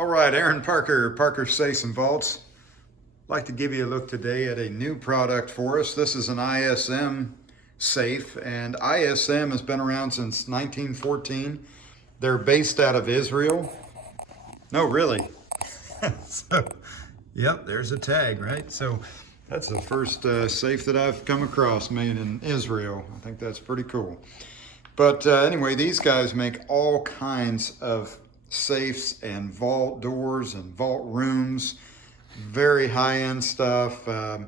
All right, Aaron Parker, Parker Safes and Vaults. I'd like to give you a look today at a new product for us. This is an ISM safe, and ISM has been around since 1914. They're based out of Israel. No, really. So, yep, there's a tag, right? So that's the first safe that I've come across made in Israel. I think that's pretty cool. But anyway, these guys make all kinds of safes and vault doors and vault rooms, very high-end stuff, a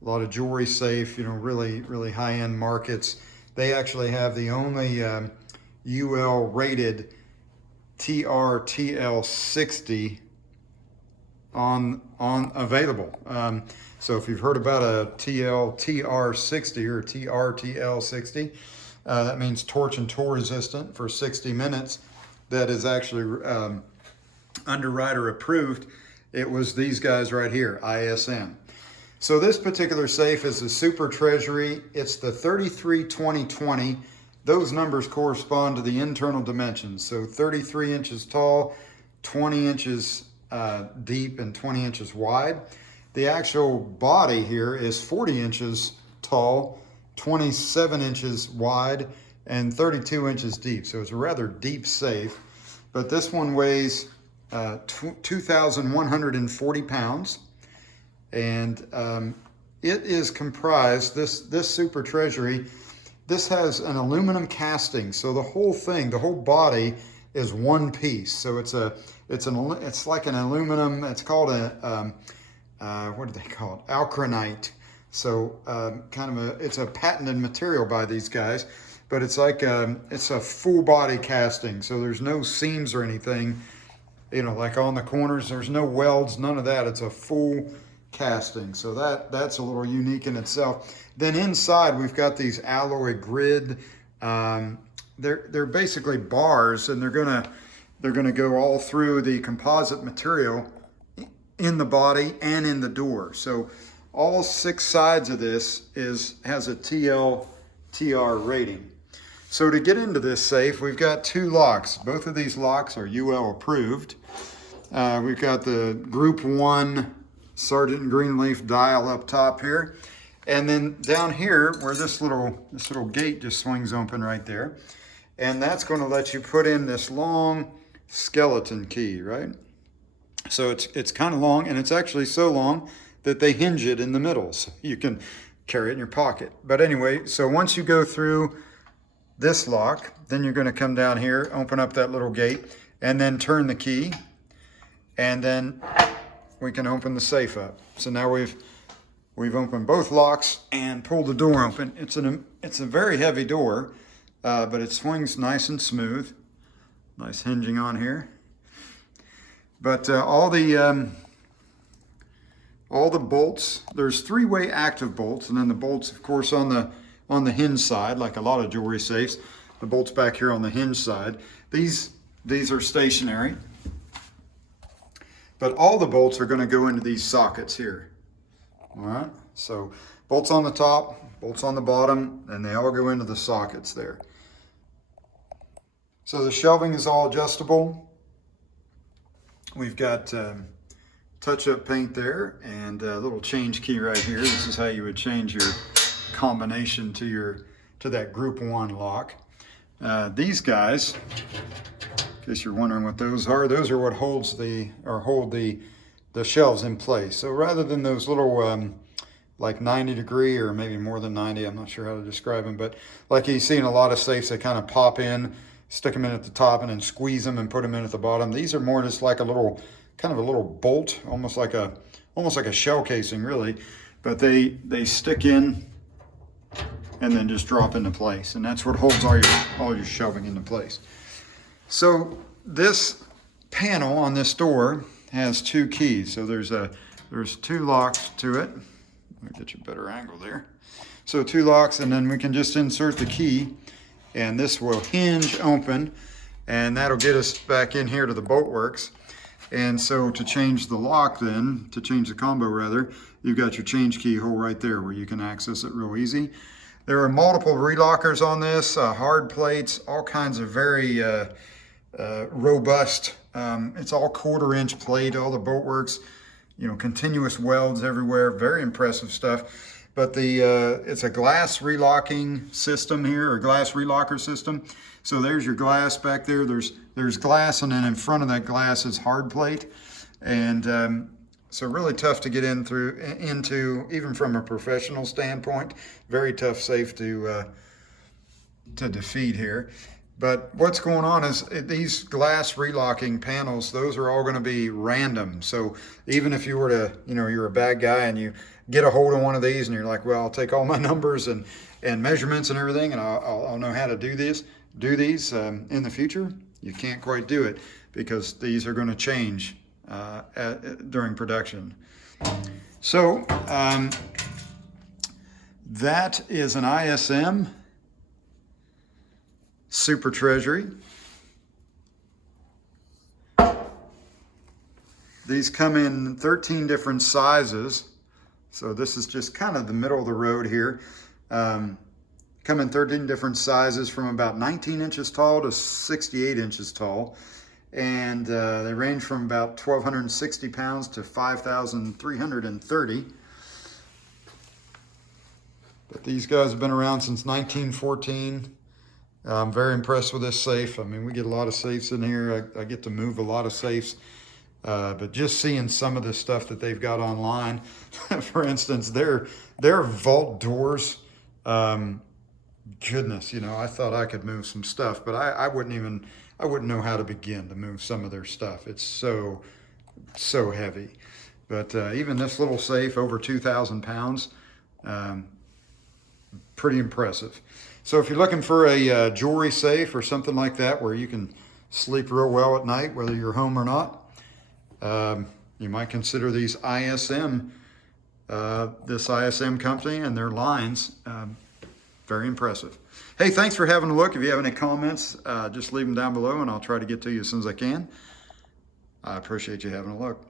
lot of jewelry safe, really high-end markets. They actually have the only UL rated TRTL 60 on available. So if you've heard about a TR 60 or TRTL 60, that means torch and tour resistant for 60 minutes. That is actually underwriter approved. It was these guys right here, ISM. So this particular safe is the Super Treasury. It's the 332020. Those numbers correspond to the internal dimensions. So 33 inches tall, 20 inches deep, and 20 inches wide. The actual body here is 40 inches tall, 27 inches wide, and 32 inches deep. So it's a rather deep safe, but this one weighs 2,140 pounds. And it is comprised, this Super Treasury, this has an aluminum casting. So the whole thing, the whole body is one piece. So it's like an aluminum, it's called a, what do they call it? Alcranite. So it's a patented material by these guys. But it's like it's a full body casting, so there's no seams or anything, like on the corners. There's no welds, none of that. It's a full casting, so that's a little unique in itself. Then inside we've got these alloy grid. They're basically bars, and they're gonna go all through the composite material in the body and in the door. So all 6 sides of this has a TR rating. So to get into this safe, we've got 2 locks. Both of these locks are UL approved. We've got the Group 1 Sergeant Greenleaf dial up top here. And then down here, where this little gate just swings open right there. And that's going to let you put in this long skeleton key, right? So it's kind of long, and it's actually so long that they hinge it in the middle, so you can carry it in your pocket. But anyway, so once you go through this lock, then you're going to come down here, open up that little gate, and then turn the key, and then we can open the safe up. So now we've opened both locks and pulled the door open. It's a very heavy door, but it swings nice and smooth. Nice hinging on here. But all the bolts, there's 3-way active bolts, and then the bolts, of course, on the hinge side, like a lot of jewelry safes, the bolts back here on the hinge side. These are stationary, but all the bolts are going to go into these sockets here. All right, so bolts on the top, bolts on the bottom, and they all go into the sockets there. So the shelving is all adjustable. We've got touch-up paint there, and a little change key right here. This is how you would change your combination to that Group 1 lock. These guys, in case you're wondering what those are what hold the shelves in place. So rather than those little like 90-degree or maybe more than 90, I'm not sure how to describe them, but like you see in a lot of safes, they kind of pop in, stick them in at the top, and then squeeze them and put them in at the bottom. These are more just like a little bolt, almost like a shell casing, really, but they stick in and then just drop into place, and that's what holds all your shelving into place. So this panel on this door has 2 keys. So there's 2 locks to it. Let me get you a better angle there. So 2 locks, and then we can just insert the key, and this will hinge open, and that'll get us back in here to the bolt works. And so to change the lock then, to change the combo rather, you've got your change key hole right there where you can access it real easy. There are multiple relockers on this, hard plates, all kinds of very robust It's all 1/4-inch plate, all the bolt works, you know, continuous welds everywhere. Very impressive stuff. But it's a glass relocking system here, or glass relocker system. So there's your glass back there. There's glass, and then in front of that glass is hard plate. And so really tough to get into, even from a professional standpoint. Very tough safe to defeat here. But what's going on is these glass relocking panels, those are all going to be random. So even if you were to, you know, you're a bad guy and you get a hold of one of these and you're like, well, I'll take all my numbers and measurements and everything, and I'll know how to do these in the future, you can't quite do it, because these are going to change during production. So that is an ISM Super Treasury. These come in 13 different sizes. So this is just kind of the middle of the road here. Come in 13 different sizes, from about 19 inches tall to 68 inches tall. And they range from about 1,260 pounds to 5,330. But these guys have been around since 1914. I'm very impressed with this safe. I mean, we get a lot of safes in here. I get to move a lot of safes. But just seeing some of the stuff that they've got online, for instance, their vault doors, goodness, you know, I thought I could move some stuff, but I wouldn't know how to begin to move some of their stuff. It's so heavy. But even this little safe, over 2,000 pounds, pretty impressive. So if you're looking for a jewelry safe or something like that where you can sleep real well at night, whether you're home or not, you might consider these ISM, this ISM company and their lines. Very impressive. Hey, thanks for having a look. If you have any comments, just leave them down below and I'll try to get to you as soon as I can. I appreciate you having a look.